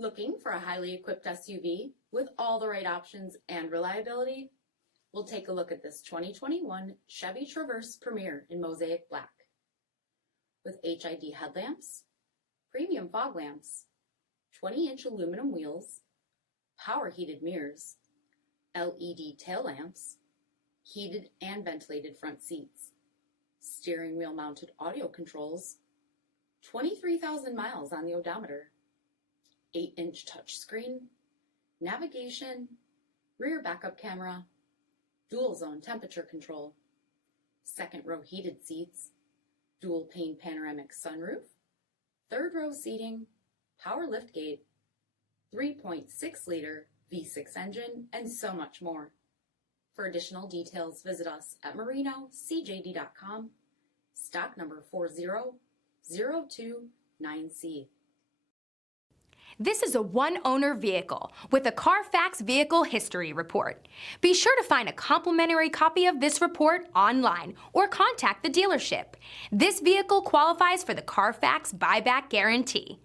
Looking for a highly equipped SUV with all the right options and reliability? We'll take a look at this 2021 Chevy Traverse Premier in Mosaic Black. With HID headlamps, premium fog lamps, 20-inch aluminum wheels, power heated mirrors, LED tail lamps, heated and ventilated front seats, steering wheel mounted audio controls, 23,000 miles on the odometer, 8-inch touchscreen, navigation, rear backup camera, dual zone temperature control, second row heated seats, dual pane panoramic sunroof, third row seating, power liftgate, 3.6-liter V6 engine, and so much more. For additional details, visit us at marinocjd.com, stock number 40029C. This is a one-owner vehicle with a CARFAX Vehicle History Report. Be sure to find a complimentary copy of this report online or contact the dealership. This vehicle qualifies for the CARFAX Buyback Guarantee.